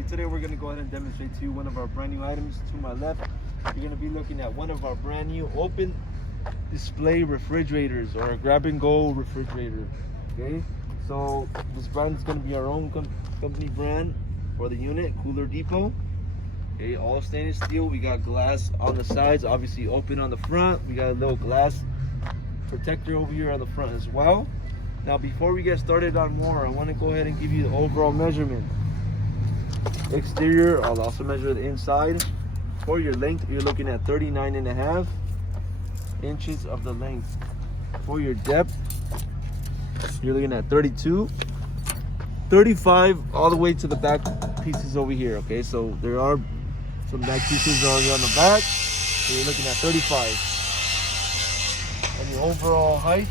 everybody. Today we're going to go ahead and demonstrate to you one of our brand new items. To my left, you're going to be looking at one of our brand new open display refrigerators, or a grab and go refrigerator. Okay, so this brand is going to be our own company brand for the unit, Cooler Depot. Okay, all stainless steel. We got glass on the sides, obviously open on the front. We got a little glass protector over here on the front as well. Now before we get started on more, I want to go ahead and give you the overall measurement. Exterior, I'll also measure the inside. For your length, you're looking at 39.5 inches of the length. For your depth, you're looking at 32, 35 all the way to the back pieces over here. Okay, so there are some back pieces already on the back, so you're looking at 35. And the overall height,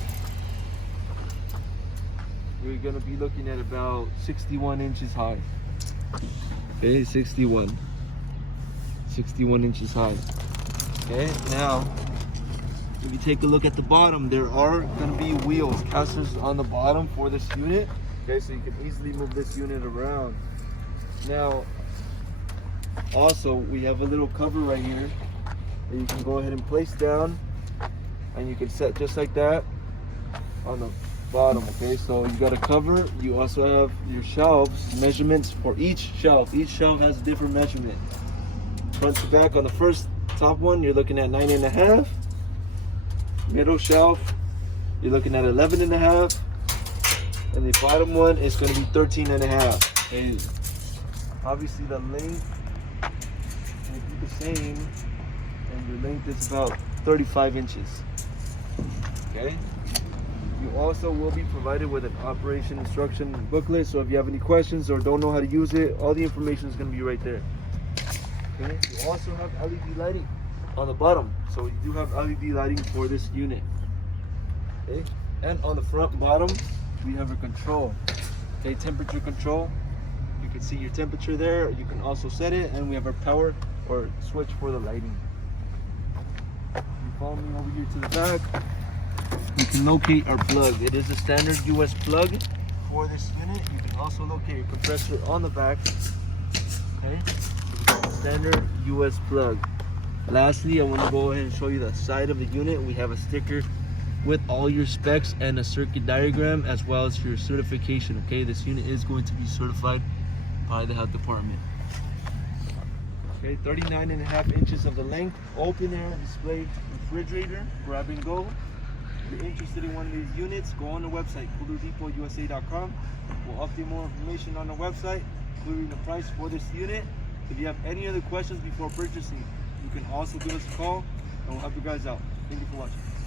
you're going to be looking at about 61 inches high. Okay, 61 inches high. Okay, now if you take a look at the bottom, there are going to be wheels, casters on the bottom for this unit. Okay, so you can easily move this unit around. Now also we have a little cover right here that you can go ahead and place down, and you can set just like that on the bottom. Okay, so you got a cover. You also have your shelves, measurements for each shelf. Each shelf has a different measurement. Front to back, on the first top one, you're looking at 9.5. Middle shelf, you're looking at 11.5. And the bottom one is going to be 13.5. Okay, obviously the length will be the same, and your length is about 35 inches. Okay. You also will be provided with an operation instruction booklet, so if you have any questions or don't know how to use it, all the information is going to be right there. Okay. You also have LED lighting on the bottom, so you do have LED lighting for this unit. Okay. And on the front and bottom, we have a control. Okay, temperature control. You can see your temperature there. You can also set it, and we have our power or switch for the lighting. You follow me over here to the back. You can locate our plug. It is a standard US plug for this unit. You can also locate your compressor on the back. Okay, standard US plug. Lastly, I want to go ahead and show you the side of the unit. We have a sticker with all your specs and a circuit diagram, as well as your certification. Okay, this unit is going to be certified by the health department. Okay, 39.5 inches of the length, open air display refrigerator, grab and go. If you're interested in one of these units, go on the website, CoolerDepotUSA.com. We'll update more information on the website, including the price for this unit. If you have any other questions before purchasing, you can also give us a call, and we'll help you guys out. Thank you for watching.